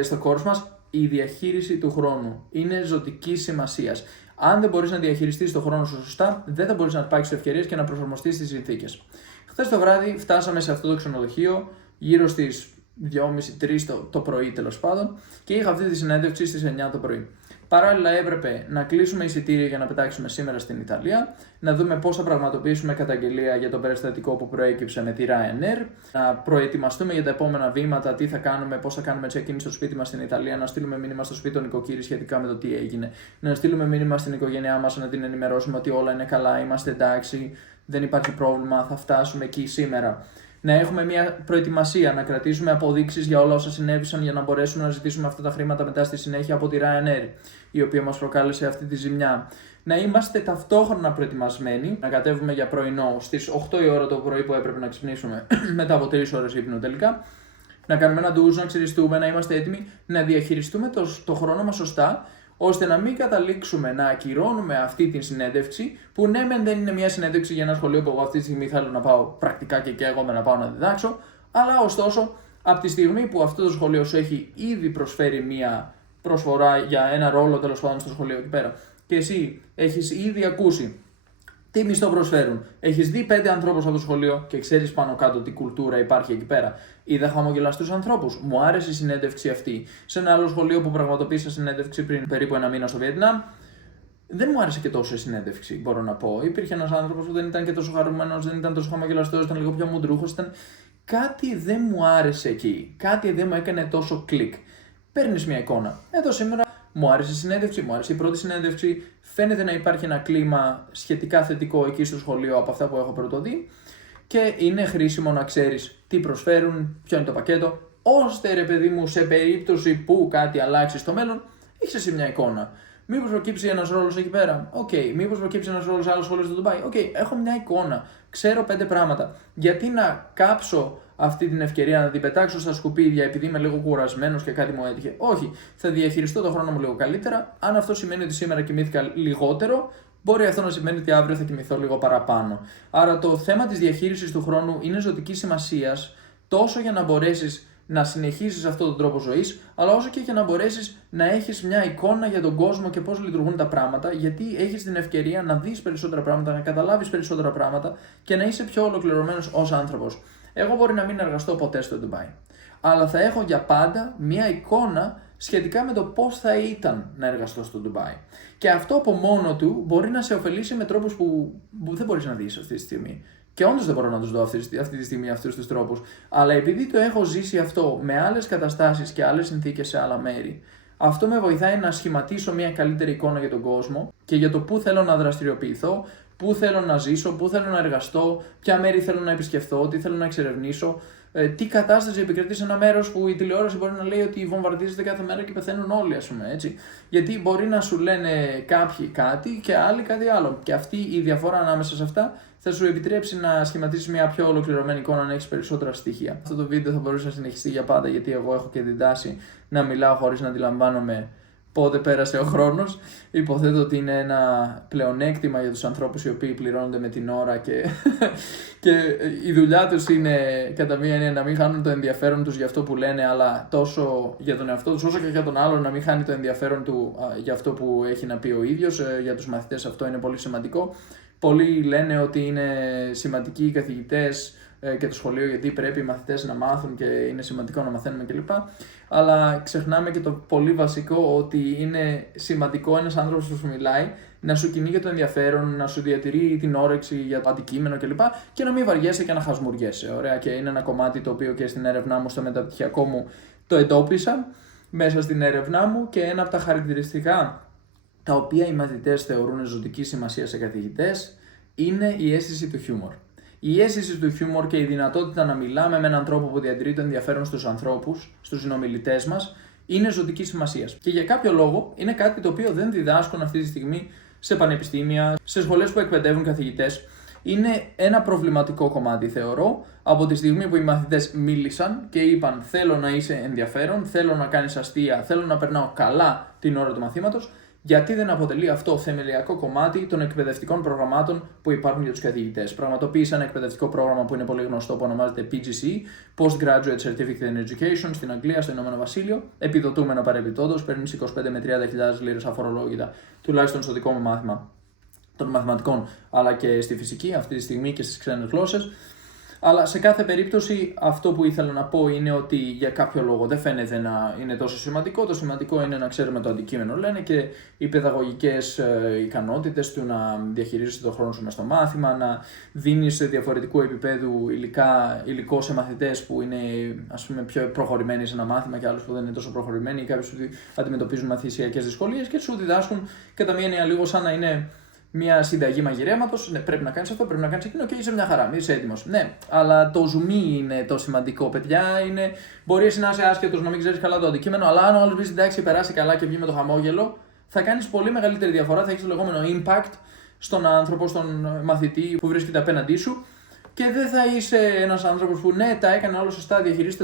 στο course μας. Η διαχείριση του χρόνου είναι ζωτικής σημασίας. Αν δεν μπορείς να διαχειριστείς το χρόνο σου σωστά, δεν θα μπορείς να πάρεις ευκαιρίες και να προσαρμοστείς στις συνθήκες. Χθες το βράδυ φτάσαμε σε αυτό το ξενοδοχείο γύρω στις 2.30-3 το πρωί τέλος πάντων και είχα αυτή τη συνέντευξη στις 9 το πρωί. Παράλληλα έπρεπε να κλείσουμε εισιτήρια για να πετάξουμε σήμερα στην Ιταλία, να δούμε πώς θα πραγματοποιήσουμε καταγγελία για το περιστατικό που προέκυψε με τη Ryanair, να προετοιμαστούμε για τα επόμενα βήματα, τι θα κάνουμε, πώς θα κάνουμε check-in στο σπίτι μας στην Ιταλία, να στείλουμε μήνυμα στο σπίτι των νοικοκύρη σχετικά με το τι έγινε, να στείλουμε μήνυμα στην οικογένειά μας, να την ενημερώσουμε ότι όλα είναι καλά, είμαστε εντάξει, δεν υπάρχει πρόβλημα, θα φτάσουμε εκεί σήμερα. Να έχουμε μια προετοιμασία, να κρατήσουμε αποδείξεις για όλα όσα συνέβησαν για να μπορέσουμε να ζητήσουμε αυτά τα χρήματα μετά στη συνέχεια από τη Ryanair, η οποία μας προκάλεσε αυτή τη ζημιά. Να είμαστε ταυτόχρονα προετοιμασμένοι, να κατέβουμε για πρωινό στις 8 η ώρα το πρωί που έπρεπε να ξυπνήσουμε μετά από 3 ώρες ύπνου τελικά, να κάνουμε ένα ντουζ, να ξυριστούμε, να είμαστε έτοιμοι, να διαχειριστούμε το χρόνο μας σωστά, ώστε να μην καταλήξουμε να ακυρώνουμε αυτή τη συνέντευξη, που ναι, δεν είναι μια συνέντευξη για ένα σχολείο που εγώ αυτή τη στιγμή θέλω να πάω πρακτικά και καίγομαι να πάω να διδάξω, αλλά ωστόσο, από τη στιγμή που αυτό το σχολείο σου έχει ήδη προσφέρει μια προσφορά για ένα ρόλο τέλος πάντων στο σχολείο εκεί πέρα, και εσύ έχεις ήδη ακούσει τι μισθό προσφέρουν, έχεις δει 5 ανθρώπους από το σχολείο και ξέρεις πάνω κάτω τι κουλτούρα υπάρχει εκεί πέρα. Είδα χαμογελαστούς ανθρώπους. Μου άρεσε η συνέντευξη αυτή. Σε ένα άλλο σχολείο που πραγματοποίησα συνέντευξη πριν περίπου 1 μήνα στο Βιετνάμ, δεν μου άρεσε και τόσο η συνέντευξη, μπορώ να πω. Υπήρχε ένας άνθρωπος που δεν ήταν και τόσο χαρούμενος, δεν ήταν τόσο χαμογελαστός, ήταν λίγο πιο μουντρούχος. Κάτι δεν μου άρεσε εκεί. Κάτι δεν μου έκανε τόσο κλικ. Παίρνεις μια εικόνα. Εδώ σήμερα μου άρεσε η συνέντευξη, μου άρεσε η πρώτη συνέντευξη. Φαίνεται να υπάρχει ένα κλίμα σχετικά θετικό εκεί στο σχολείο από αυτά που έχω πρωτοδεί. Και είναι χρήσιμο να ξέρεις τι προσφέρουν, ποιο είναι το πακέτο, ώστε ρε παιδί μου, σε περίπτωση που κάτι αλλάξει στο μέλλον, έχεις εσύ μια εικόνα. Μήπως προκύψει ένας ρόλος εκεί πέρα, οκ. Μήπως προκύψει ένας ρόλος σε άλλο σχολείο στο Ντουμπάι, οκ. Έχω μια εικόνα. Ξέρω 5 πράγματα. Γιατί να κάψω αυτή την ευκαιρία να την πετάξω στα σκουπίδια επειδή είμαι λίγο κουρασμένος και κάτι μου έτυχε? Όχι. Θα διαχειριστώ το χρόνο μου λίγο καλύτερα. Αν αυτό σημαίνει ότι σήμερα κοιμήθηκα λιγότερο, μπορεί αυτό να σημαίνει ότι αύριο θα κοιμηθώ λίγο παραπάνω. Άρα το θέμα της διαχείρισης του χρόνου είναι ζωτικής σημασίας τόσο για να μπορέσεις να συνεχίσεις αυτόν τον τρόπο ζωής, αλλά όσο και για να μπορέσεις να έχεις μια εικόνα για τον κόσμο και πώς λειτουργούν τα πράγματα, γιατί έχεις την ευκαιρία να δεις περισσότερα πράγματα, να καταλάβεις περισσότερα πράγματα και να είσαι πιο ολοκληρωμένος ως άνθρωπος. Εγώ μπορεί να μην εργαστώ ποτέ στο Ντουμπάι, αλλά θα έχω για πάντα μια εικόνα σχετικά με το πώς θα ήταν να εργαστώ στο Ντουμπάι. Και αυτό από μόνο του μπορεί να σε ωφελήσει με τρόπους που δεν μπορείς να δεις αυτή τη στιγμή. Και όντως δεν μπορώ να τους δω αυτή τη στιγμή αυτούς τους τρόπους. Αλλά επειδή το έχω ζήσει αυτό με άλλες καταστάσεις και άλλες συνθήκες σε άλλα μέρη, αυτό με βοηθάει να σχηματίσω μια καλύτερη εικόνα για τον κόσμο και για το πού θέλω να δραστηριοποιηθώ, πού θέλω να ζήσω, πού θέλω να εργαστώ, ποια μέρη θέλω να επισκεφθώ, τι θέλω να εξερευνήσω, τι κατάσταση επικρατεί σε ένα μέρος που η τηλεόραση μπορεί να λέει ότι βομβαρδίζεται κάθε μέρα και πεθαίνουν όλοι, ας πούμε, έτσι. Γιατί μπορεί να σου λένε κάποιοι κάτι και άλλοι κάτι άλλο. Και αυτή η διαφορά ανάμεσα σε αυτά θα σου επιτρέψει να σχηματίσεις μια πιο ολοκληρωμένη εικόνα, να έχεις περισσότερα στοιχεία. Αυτό το βίντεο θα μπορούσε να συνεχιστεί για πάντα, γιατί εγώ έχω και την τάση να μιλάω χωρίς να αντιλαμβάνομαι πότε πέρασε ο χρόνος. Υποθέτω ότι είναι ένα πλεονέκτημα για τους ανθρώπους οι οποίοι πληρώνονται με την ώρα και η δουλειά τους είναι κατά μία έννοια να μην χάνουν το ενδιαφέρον τους για αυτό που λένε, αλλά τόσο για τον εαυτό τους όσο και για τον άλλον να μην χάνει το ενδιαφέρον του για αυτό που έχει να πει ο ίδιος. Για τους μαθητές αυτό είναι πολύ σημαντικό. Πολλοί λένε ότι είναι σημαντικοί οι καθηγητές και το σχολείο γιατί πρέπει οι μαθητές να μάθουν και είναι σημαντικό να μαθαίνουμε κλπ. Αλλά ξεχνάμε και το πολύ βασικό, ότι είναι σημαντικό ένας άνθρωπος που σου μιλάει να σου κυνηγεί το ενδιαφέρον, να σου διατηρεί την όρεξη για το αντικείμενο κλπ. Και να μην βαριέσαι και να χασμουριέσαι. Ωραία, και είναι ένα κομμάτι το οποίο και στην έρευνά μου, στο μεταπτυχιακό μου, το εντόπισα μέσα στην έρευνά μου, και ένα από τα χαρακτηριστικά τα οποία οι μαθητές θεωρούν ζωτική σημασία σε καθηγητές είναι η αίσθηση του χιούμορ. Η αίσθηση του χιούμορ και η δυνατότητα να μιλάμε με έναν τρόπο που διατηρεί το ενδιαφέρον στους ανθρώπους, στους συνομιλητές μας, είναι ζωτική σημασία. Και για κάποιο λόγο είναι κάτι το οποίο δεν διδάσκουν αυτή τη στιγμή σε πανεπιστήμια, σε σχολές που εκπαιδεύουν καθηγητές. Είναι ένα προβληματικό κομμάτι, θεωρώ, από τη στιγμή που οι μαθητές μίλησαν και είπαν θέλω να είσαι ενδιαφέρον, θέλω να κάνεις αστεία, θέλω να περνάω καλά την ώρα του μαθήματος. Γιατί δεν αποτελεί αυτό θεμελιακό κομμάτι των εκπαιδευτικών προγραμμάτων που υπάρχουν για τους καθηγητές. Πραγματοποίησα ένα εκπαιδευτικό πρόγραμμα που είναι πολύ γνωστό, που ονομάζεται PGCE, Postgraduate Certificate in Education, στην Αγγλία, στο Ηνωμένο Βασίλειο. Επιδοτούμενο παρεμπιπτόντως, παίρνεις 25 με 30.000 λίρες αφορολόγητα, τουλάχιστον στο δικό μου μάθημα των μαθηματικών, αλλά και στη φυσική αυτή τη στιγμή και στις ξένες γλώσσες. Αλλά σε κάθε περίπτωση αυτό που ήθελα να πω είναι ότι για κάποιο λόγο δεν φαίνεται να είναι τόσο σημαντικό. Το σημαντικό είναι να ξέρουμε το αντικείμενο, λένε, και οι παιδαγωγικές ικανότητες του να διαχειρίζεσαι τον χρόνο σου μες στο μάθημα, να δίνεις διαφορετικού επίπεδου υλικό σε μαθητές που είναι, ας πούμε, πιο προχωρημένοι σε ένα μάθημα και άλλους που δεν είναι τόσο προχωρημένοι, ή κάποιους που αντιμετωπίζουν μαθησιακές δυσκολίες και σου διδάσκουν κατά μία έννοια λίγο σαν να είναι μια συνταγή μαγειρέματος. Ναι, πρέπει να κάνεις αυτό, πρέπει να κάνεις εκείνο και είσαι μια χαρά, είσαι έτοιμος. Ναι, αλλά το ζουμί είναι το σημαντικό, παιδιά. Μπορεί εσύ να είσαι άσχετος, να μην ξέρεις καλά το αντικείμενο, αλλά αν ο άλλος πει εντάξει, περάσει καλά και βγει με το χαμόγελο, θα κάνεις πολύ μεγαλύτερη διαφορά, θα έχεις το λεγόμενο impact στον άνθρωπο, στον μαθητή που βρίσκεται απέναντί σου. Και δεν θα είσαι ένας άνθρωπος που ναι, τα έκανε όλο σωστά, διαχειρίζεται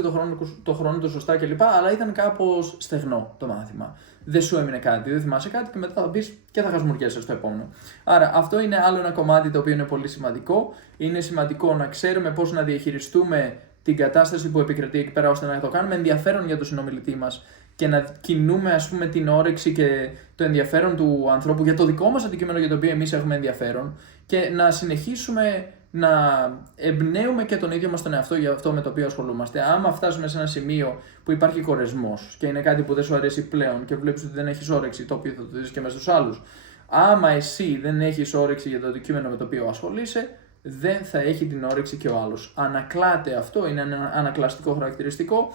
το χρόνο του σωστά κλπ. Αλλά ήταν κάπως στεγνό το μάθημα. Δεν σου έμεινε κάτι, δεν θυμάσαι κάτι και μετά θα μπεις και θα χασμουριέσαι στο επόμενο. Άρα αυτό είναι άλλο ένα κομμάτι το οποίο είναι πολύ σημαντικό. Είναι σημαντικό να ξέρουμε πώς να διαχειριστούμε την κατάσταση που επικρατεί εκεί πέρα, ώστε να το κάνουμε ενδιαφέρον για τον συνομιλητή μας και να κινούμε, ας πούμε, την όρεξη και το ενδιαφέρον του ανθρώπου για το δικό μας αντικείμενο για το οποίο εμείς έχουμε ενδιαφέρον, και να συνεχίσουμε να εμπνέουμε και τον ίδιο μας τον εαυτό για αυτό με το οποίο ασχολούμαστε. Άμα φτάσουμε σε ένα σημείο που υπάρχει κορεσμός και είναι κάτι που δεν σου αρέσει πλέον και βλέπεις ότι δεν έχεις όρεξη, το οποίο θα το δεις και μέσα στους άλλους. Άμα εσύ δεν έχεις όρεξη για το αντικείμενο με το οποίο ασχολείσαι, δεν θα έχει την όρεξη και ο άλλος. Ανακλάται αυτό, είναι ένα ανακλαστικό χαρακτηριστικό.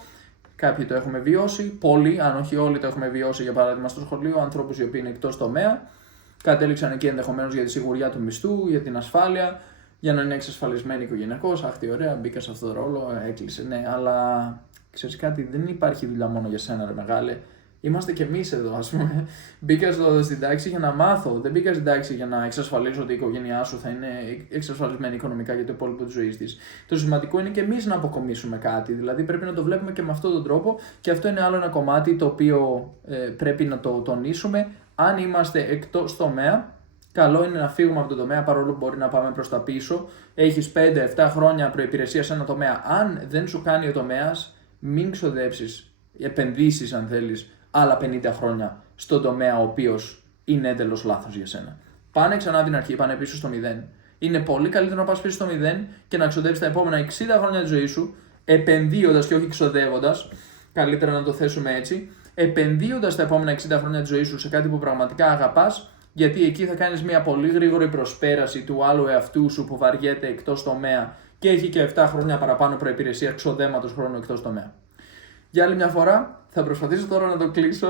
Κάποιοι το έχουμε βιώσει, πολλοί, αν όχι όλοι το έχουμε βιώσει, για παράδειγμα στο σχολείο, ανθρώπους οι οποίοι είναι εκτός τομέα, κατέληξαν εκεί ενδεχομένως για τη σιγουριά του μισθού, για την ασφάλεια, για να είναι εξασφαλισμένοι οικογενειακώς. Αχ, τι ωραία, μπήκα σε αυτόν τον ρόλο, έκλεισε. Ναι, αλλά ξέρεις κάτι, δεν υπάρχει δουλειά μόνο για σένα, ρε μεγάλε. Είμαστε κι εμείς εδώ, ας πούμε. Μπήκα στην τάξη για να μάθω. Δεν μπήκα στην τάξη για να εξασφαλίσω ότι η οικογένειά σου θα είναι εξασφαλισμένη οικονομικά για το υπόλοιπο της ζωής της. Το σημαντικό είναι και εμείς να αποκομίσουμε κάτι. Δηλαδή πρέπει να το βλέπουμε και με αυτόν τον τρόπο, και αυτό είναι άλλο ένα κομμάτι το οποίο πρέπει να το τονίσουμε. Αν είμαστε εκτός τομέα, καλό είναι να φύγουμε από τον τομέα, παρόλο που μπορεί να πάμε προς τα πίσω. Έχεις 5-7 χρόνια προϋπηρεσία σε ένα τομέα. Αν δεν σου κάνει ο τομέας, μην ξοδέψεις, επενδύσεις αν θέλεις, άλλα 50 χρόνια στον τομέα ο οποίος είναι εντελώς λάθος για σένα. Πάνε ξανά την αρχή, πάνε πίσω στο 0. Είναι πολύ καλύτερο να πας πίσω στο 0 και να ξοδέψεις τα επόμενα 60 χρόνια της ζωής σου, επενδύοντας και όχι ξοδεύοντας. Καλύτερα να το θέσουμε έτσι. Επενδύοντας τα επόμενα 60 χρόνια της ζωής σου σε κάτι που πραγματικά αγαπάς, γιατί εκεί θα κάνεις μια πολύ γρήγορη προσπέραση του άλλου εαυτού σου που βαριέται εκτός τομέα και έχει και 7 χρόνια παραπάνω προϋπηρεσία ξοδέματος χρόνου εκτός τομέα. Για άλλη μια φορά, θα προσπαθήσω τώρα να το κλείσω.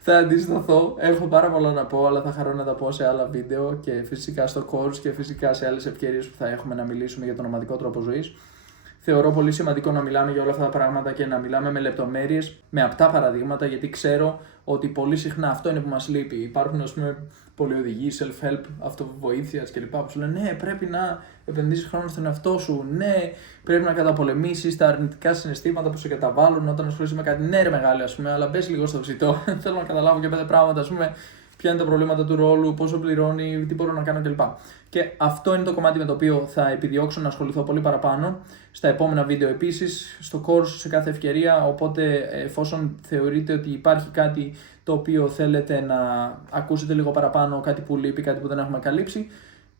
Θα αντισταθώ. Έχω πάρα πολλά να πω, αλλά θα χαρώ να τα πω σε άλλα βίντεο και φυσικά στο course και φυσικά σε άλλες ευκαιρίες που θα έχουμε να μιλήσουμε για τον ομαδικό τρόπο ζωής. Θεωρώ πολύ σημαντικό να μιλάμε για όλα αυτά τα πράγματα και να μιλάμε με λεπτομέρειες, με απτά παραδείγματα, γιατί ξέρω ότι πολύ συχνά αυτό είναι που μας λείπει. Υπάρχουν, ας πούμε, πολλοί οδηγοί, self-help, αυτοβοήθειας κλπ. Που σου λένε ναι, πρέπει να επενδύσεις χρόνο στον εαυτό σου. Ναι, πρέπει να καταπολεμήσεις τα αρνητικά συναισθήματα που σε καταβάλουν όταν ασχολείσαι με κάτι. Ναι, ρε μεγάλη, ας πούμε, αλλά μπες λίγο στο ψητό. Θέλω να καταλάβω και 5 πράγματα, ας πούμε. Ποια είναι τα προβλήματα του ρόλου, πόσο πληρώνει, τι μπορώ να κάνω κλπ. Και αυτό είναι το κομμάτι με το οποίο θα επιδιώξω να ασχοληθώ πολύ παραπάνω στα επόμενα βίντεο επίσης, στο course σε κάθε ευκαιρία. Οπότε, εφόσον θεωρείτε ότι υπάρχει κάτι το οποίο θέλετε να ακούσετε λίγο παραπάνω, κάτι που λείπει, κάτι που δεν έχουμε καλύψει,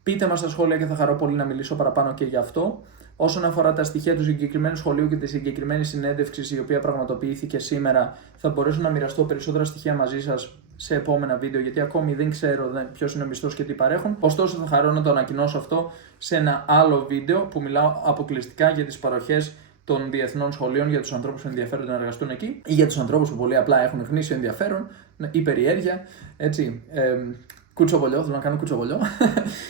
πείτε μας στα σχόλια και θα χαρώ πολύ να μιλήσω παραπάνω και γι' αυτό. Όσον αφορά τα στοιχεία του συγκεκριμένου σχολείου και τη συγκεκριμένη συνέντευξη η οποία πραγματοποιήθηκε σήμερα, θα μπορέσω να μοιραστώ περισσότερα στοιχεία μαζί σας σε επόμενα βίντεο, γιατί ακόμη δεν ξέρω ποιος είναι ο μισθός και τι παρέχουν. Ωστόσο, θα χαρώ να το ανακοινώσω αυτό σε ένα άλλο βίντεο που μιλάω αποκλειστικά για τις παροχές των διεθνών σχολείων για τους ανθρώπους που ενδιαφέρονται να εργαστούν εκεί ή για τους ανθρώπους που πολύ απλά έχουν γνήσιο ενδιαφέρον ή περιέργεια. Έτσι. Κουτσοβολιό, θέλω να κάνω κουτσοβολιό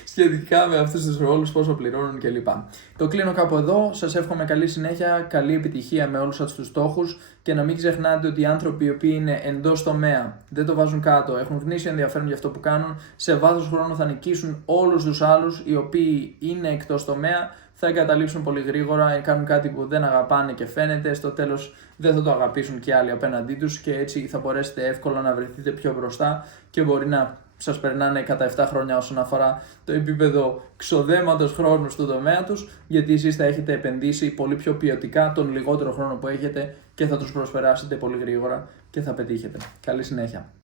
σχετικά με αυτούς τους ρόλους, πόσο πληρώνουν κλπ. Το κλείνω κάπου εδώ. Σας εύχομαι καλή συνέχεια, καλή επιτυχία με όλους σας τους στόχους και να μην ξεχνάτε ότι οι άνθρωποι οι οποίοι είναι εντός τομέα, δεν το βάζουν κάτω, έχουν γνήσιο ενδιαφέρον για αυτό που κάνουν, σε βάθος χρόνου θα νικήσουν όλους τους άλλους οι οποίοι είναι εκτός τομέα, θα εγκαταλείψουν πολύ γρήγορα, κάνουν κάτι που δεν αγαπάνε και φαίνεται, στο τέλος δεν θα το αγαπήσουν και άλλοι απέναντί τους και έτσι θα μπορέσετε εύκολα να βρεθείτε πιο μπροστά και μπορεί να σας περνάνε κατά 7 χρόνια όσον αφορά το επίπεδο ξοδέματος χρόνου στον τομέα τους, γιατί εσείς θα έχετε επενδύσει πολύ πιο ποιοτικά τον λιγότερο χρόνο που έχετε και θα τους προσπεράσετε πολύ γρήγορα και θα πετύχετε. Καλή συνέχεια.